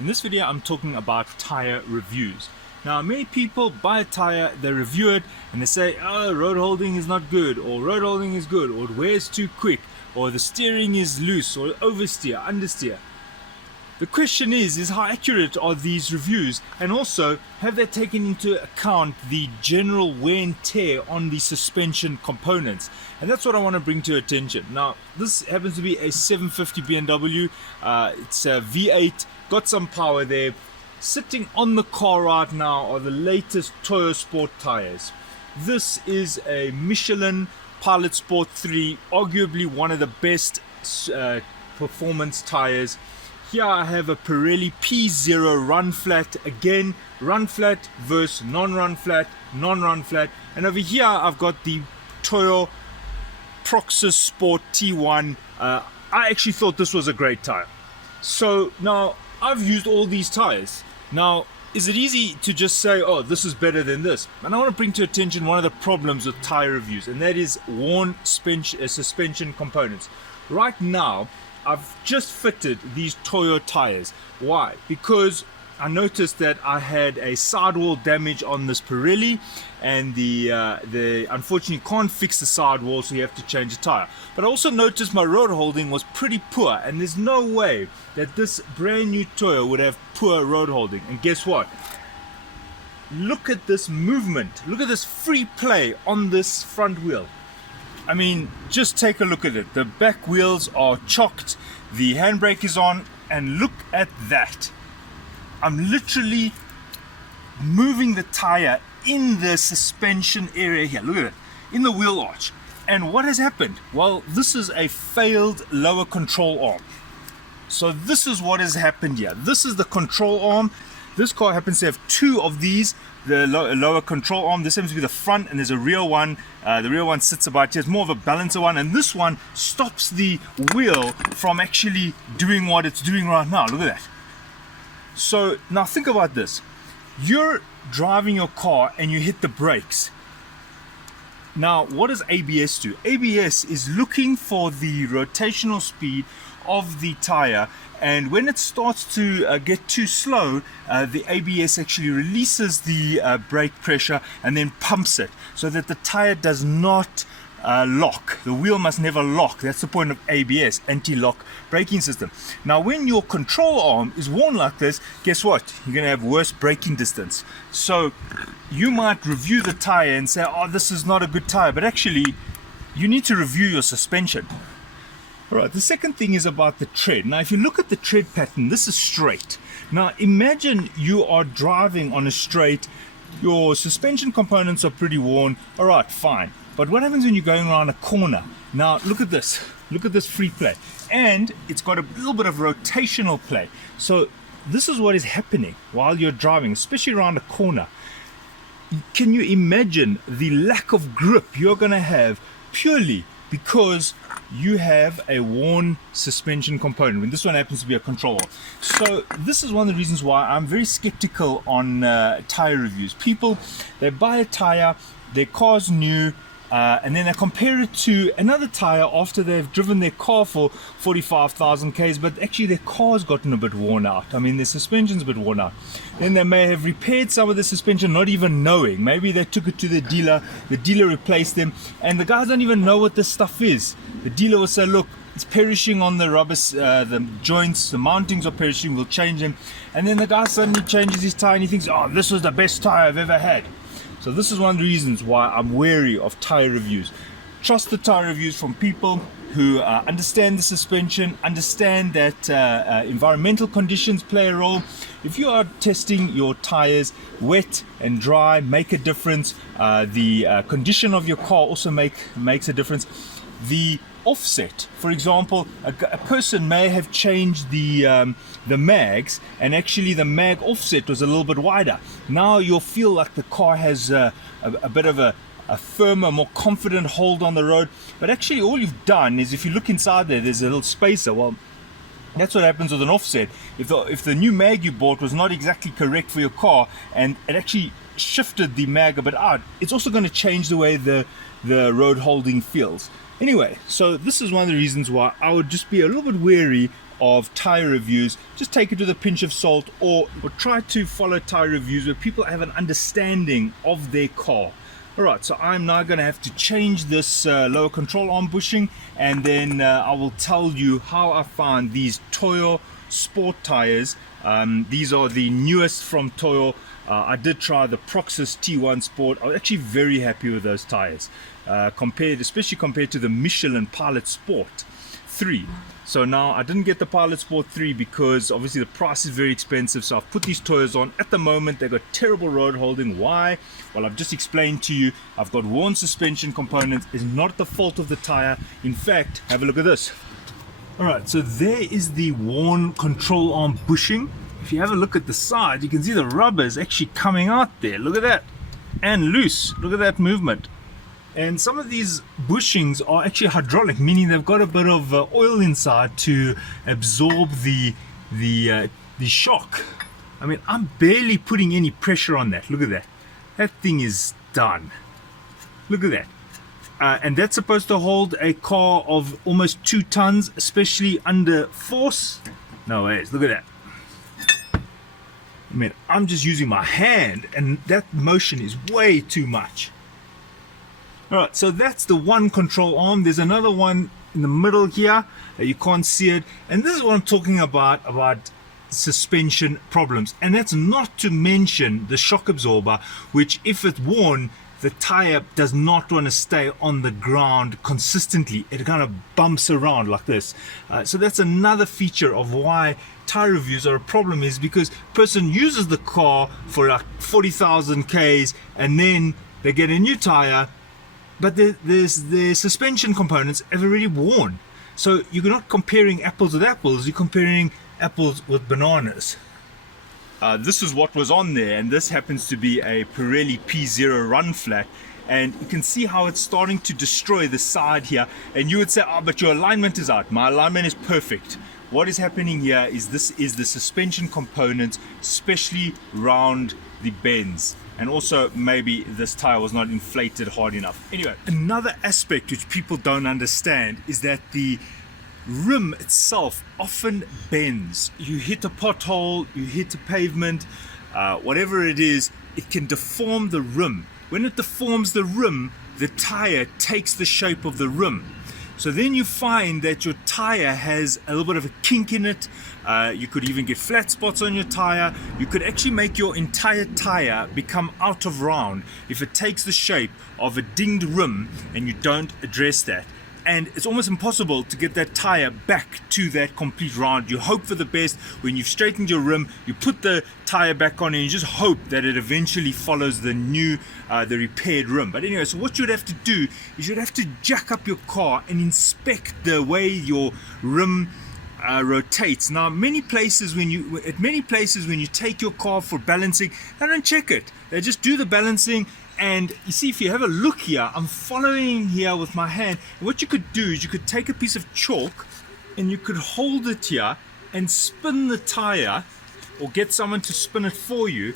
In this video I'm talking about tire reviews. Now many people buy a tire, they review it and they say, oh, road holding is not good, or road holding is good, or it wears too quick, or the steering is loose, or oversteer, understeer. The question is how accurate are these reviews, and also have they taken into account the general wear and tear on the suspension components? And that's what I want to bring to your attention. Now this happens to be a 750 BMW, it's a V8, got some power there. Sitting on the car right now are the latest Toyo Sport tires. This is a Michelin Pilot Sport 3, arguably one of the best performance tires. Here I have a Pirelli P0 run flat, again run flat versus non-run flat, non-run flat, and over here I've got the Toyo Proxys Sport T1. I actually thought this was a great tire. So now I've used all these tires. Now is it easy to just say, oh, this is better than this? And I want to bring to attention one of the problems with tire reviews, and that is worn suspension components. Right now I've just fitted these Toyo tires. Why? Because I noticed that I had a sidewall damage on this Pirelli, and the unfortunately can't fix the sidewall, so you have to change the tire. But I also noticed my road holding was pretty poor, and there's no way that this brand new Toyo would have poor road holding. And guess what? Look at this movement, look at this free play on this front wheel. I mean, just take a look at it. The back wheels are chocked, the handbrake is on, and look at that. I'm literally moving the tire in the suspension area here. Look at it, in the wheel arch. And what has happened? Well, this is a failed lower control arm. So this is what has happened here. This is the control arm. This car happens to have two of these, the lower control arm. This happens to be the front, and there's a rear one. The rear one sits about here. It's more of a balancer one, and this one stops the wheel from actually doing what it's doing right now. Look at that. So now think about this. You're driving your car and you hit the brakes. Now what does ABS do? ABS is looking for the rotational speed of the tire, and when it starts to get too slow, the ABS actually releases the brake pressure and then pumps it so that the tire does not lock. The wheel must never lock. That's the point of ABS, anti-lock braking system. Now when your control arm is worn like this, guess what? You're going to have worse braking distance. So you might review the tire and say, oh, this is not a good tire, but actually you need to review your suspension. Alright, the second thing is about the tread. Now if you look at the tread pattern, this is straight. Now imagine you are driving on a straight, your suspension components are pretty worn. Alright, fine. But what happens when you're going around a corner? Now look at this free play, and it's got a little bit of rotational play. So this is what is happening while you're driving, especially around a corner. Can you imagine the lack of grip you're going to have purely because you have a worn suspension component, when this one happens to be a control arm? So this is one of the reasons why I'm very skeptical on tire reviews. People, they buy a tire, their car's new, and then they compare it to another tire after they've driven their car for 45,000 Ks, but actually their car's gotten a bit worn out. I mean, their suspension's a bit worn out. Then they may have repaired some of the suspension, not even knowing. Maybe they took it to the dealer replaced them, and the guys don't even know what this stuff is. The dealer will say, look, it's perishing on the rubber, the joints, the mountings are perishing, we'll change them. And then the guy suddenly changes his tire and he thinks, oh, this was the best tire I've ever had. So this is one of the reasons why I'm wary of tire reviews. Trust the tire reviews from people who understand the suspension, understand that environmental conditions play a role. If you are testing your tires, wet and dry make a difference. The condition of your car also makes a difference. The offset, for example, a person may have changed the mags, and actually the mag offset was a little bit wider. Now you'll feel like the car has a bit of a firmer, more confident hold on the road, but actually all you've done is, if you look inside there's a little spacer. Well, that's what happens with an offset. If the new mag you bought was not exactly correct for your car and it actually shifted the mag a bit out, it's also going to change the way the road holding feels. Anyway, so this is one of the reasons why I would just be a little bit wary of tire reviews, just take it with a pinch of salt, or try to follow tire reviews where people have an understanding of their car. Alright, so I'm now going to have to change this lower control arm bushing, and then I will tell you how I found these Toyo sport tires. These are the newest from Toyo. I did try the Proxys T1 Sport. I was actually very happy with those tires, especially compared to the Michelin Pilot Sport 3. So now I didn't get the Pilot Sport 3 because obviously the price is very expensive. So I've put these Toyos on. At the moment they've got terrible road holding. Why? Well, I've just explained to you. I've got worn suspension components. It's not the fault of the tire. In fact, have a look at this. Alright, so there is the worn control arm bushing. If you have a look at the side, you can see the rubber is actually coming out there. Look at that. And loose. Look at that movement. And some of these bushings are actually hydraulic, meaning they've got a bit of oil inside to absorb the shock. I mean, I'm barely putting any pressure on that. Look at that. That thing is done. Look at that. And that's supposed to hold a car of almost 2 tons, especially under force. No ways. Look at that. I mean, I'm just using my hand, and that motion is way too much. Alright, so that's the one control arm. There's another one in the middle here. You can't see it. And this is what I'm talking about suspension problems. And that's not to mention the shock absorber, which if it's worn, the tire does not want to stay on the ground consistently. It kind of bumps around like this. So that's another feature of why tire reviews are a problem, is because a person uses the car for like 40,000 Ks and then they get a new tire, but the suspension components have already worn. So you're not comparing apples with apples, you're comparing apples with bananas. This is what was on there, and this happens to be a Pirelli P0 run flat, and you can see how it's starting to destroy the side here. And you would say, oh, but your alignment is out. My alignment is perfect. What is happening here is this is the suspension components, especially round the bends, and also maybe this tire was not inflated hard enough. Anyway, another aspect which people don't understand is that the rim itself often bends. You hit a pothole, you hit a pavement, whatever it is, it can deform the rim. When it deforms the rim, the tire takes the shape of the rim. So then you find that your tire has a little bit of a kink in it. You could even get flat spots on your tire. You could actually make your entire tire become out of round if it takes the shape of a dinged rim and you don't address that. And it's almost impossible to get that tire back to that complete round. You hope for the best. When you've straightened your rim, you put the tire back on and you just hope that it eventually follows the new, the repaired rim. But anyway, so what you'd have to do is you'd have to jack up your car and inspect the way your rim rotates. Now, many places when you take your car for balancing, they don't check it. They just do the balancing. And you see, if you have a look here, I'm following here with my hand. And what you could do is you could take a piece of chalk and you could hold it here and spin the tire, or get someone to spin it for you.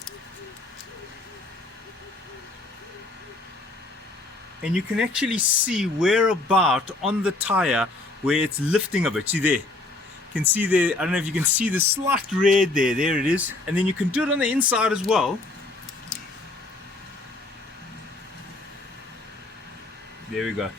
And you can actually see whereabout on the tire where it's lifting a bit. See there? You can see there, I don't know if you can see the slight red there. There it is. And then you can do it on the inside as well. There we go.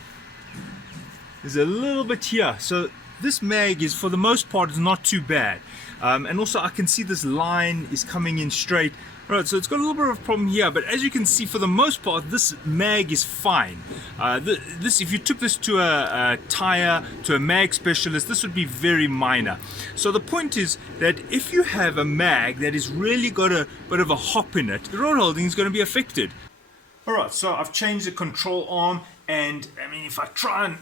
There's a little bit here. So this mag is, for the most part, is not too bad. And also I can see this line is coming in straight. Alright, so it's got a little bit of a problem here, but as you can see, for the most part, this mag is fine. If you took this to a tire, to a mag specialist, this would be very minor. So the point is that if you have a mag that has really got a bit of a hop in it, the road holding is going to be affected. Alright, so I've changed the control arm, and I mean, if I try and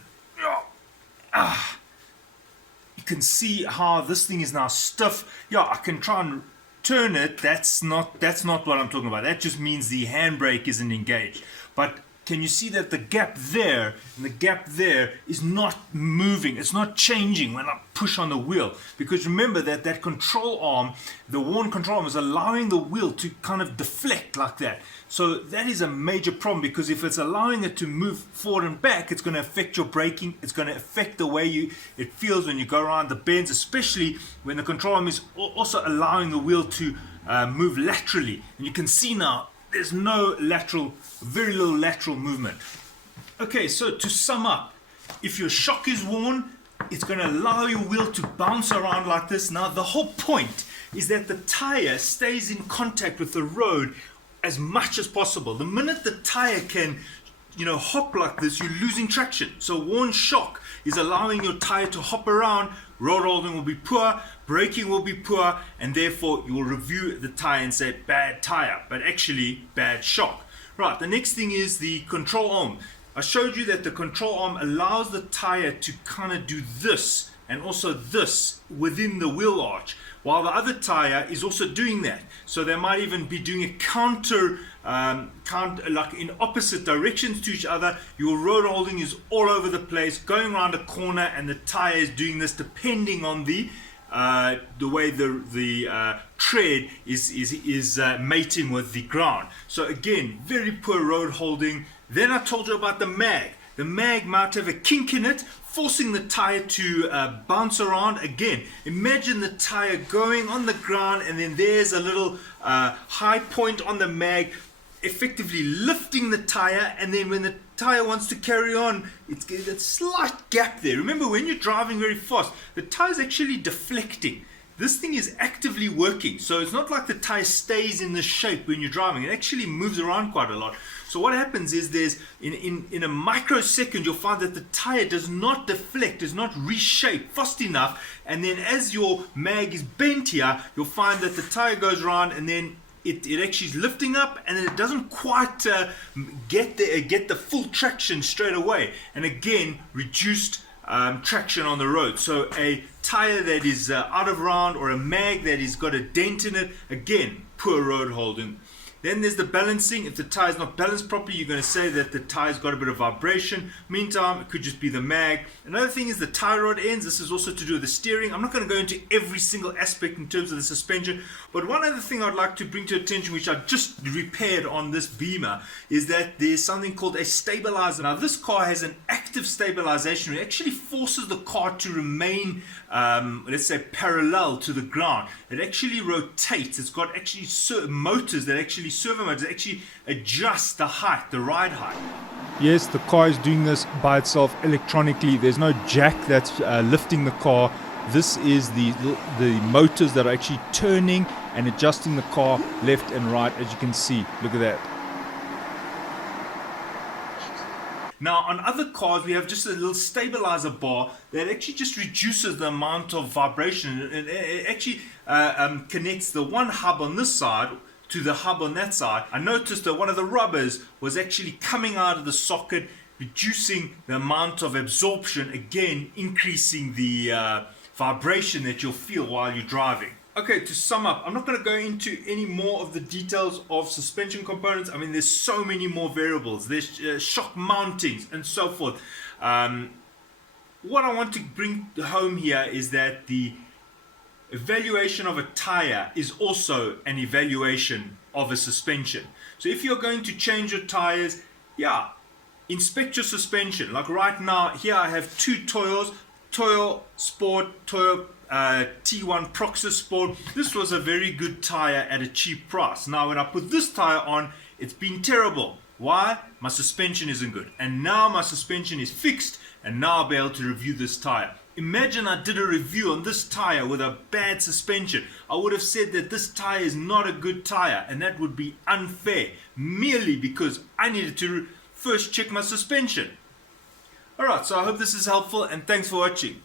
you can see how this thing is now stiff. Yeah, I can try and turn it. That's not what I'm talking about. That just means the handbrake isn't engaged. But can you see that the gap there and the gap there is not moving? It's not changing when I push on the wheel. Because remember that that control arm, the worn control arm, is allowing the wheel to kind of deflect like that. So that is a major problem, because if it's allowing it to move forward and back, it's going to affect your braking. It's going to affect the way it feels when you go around the bends, especially when the control arm is also allowing the wheel to move laterally. And you can see now there's no lateral, very little lateral movement. Okay, so to sum up, if your shock is worn, it's going to allow your wheel to bounce around like this. Now the whole point is that the tire stays in contact with the road as much as possible. The minute the tire can, hop like this, you're losing traction. So worn shock is allowing your tire to hop around. Road holding will be poor, braking will be poor, and therefore you will review the tire and say bad tire, but actually bad shock. Right, the next thing is the control arm. I showed you that the control arm allows the tire to kind of do this and also this within the wheel arch, while the other tire is also doing that. So they might even be doing a counter, like in opposite directions to each other. Your road holding is all over the place, going around a corner, and the tire is doing this depending on the way the tread is mating with the ground. So again, very poor road holding. Then I told you about the mag. The mag might have a kink in it, forcing the tire to bounce around. Again, imagine the tire going on the ground, and then there's a little high point on the mag, effectively lifting the tire, and then when the tire wants to carry on, it's getting a slight gap there. Remember, when you're driving very fast, the tire's actually deflecting. This thing is actively working, so it's not like the tire stays in this shape when you're driving. It actually moves around quite a lot. So what happens is there's in a microsecond, you'll find that the tire does not deflect, does not reshape fast enough, and then as your mag is bent here, you'll find that the tire goes around, and then it actually is lifting up, and then it doesn't quite get the full traction straight away, and again reduced traction on the road. So a tire that is out of round, or a mag that has got a dent in it, again, poor road holding. Then there's the balancing. If the tire is not balanced properly, you're going to say that the tire's got a bit of vibration. Meantime, it could just be the mag. Another thing is the tie rod ends. This is also to do with the steering. I'm not going to go into every single aspect in terms of the suspension, but one other thing I'd like to bring to attention, which I just repaired on this Beamer, is that there's something called a stabilizer. Now this car has an active stabilization. It actually forces the car to remain, let's say, parallel to the ground. It actually rotates. It's got actually motors that actually servo motors that actually adjust the height, the ride height. Yes, the car is doing this by itself electronically. There's no jack that's lifting the car. This is the motors that are actually turning and adjusting the car left and right, as you can see. Look at that. Now on other cars, we have just a little stabilizer bar that actually just reduces the amount of vibration. It actually connects the one hub on this side to the hub on that side. I noticed that one of the rubbers was actually coming out of the socket, reducing the amount of absorption, again increasing the vibration that you'll feel while you're driving. Okay, to sum up, I'm not going to go into any more of the details of suspension components. I mean, there's so many more variables. There's shock mountings and so forth. What I want to bring home here is that the evaluation of a tire is also an evaluation of a suspension. So if you're going to change your tires, inspect your suspension. Like right now, here I have two Toyos, Toyo Sport, Toyo T1 Proxys Sport. This was a very good tire at a cheap price. Now when I put this tire on, it's been terrible. Why? My suspension isn't good. And now my suspension is fixed, and now I'll be able to review this tire. Imagine I did a review on this tire with a bad suspension. I would have said that this tire is not a good tire, and that would be unfair, merely because I needed to first check my suspension. Alright, so I hope this is helpful, and thanks for watching.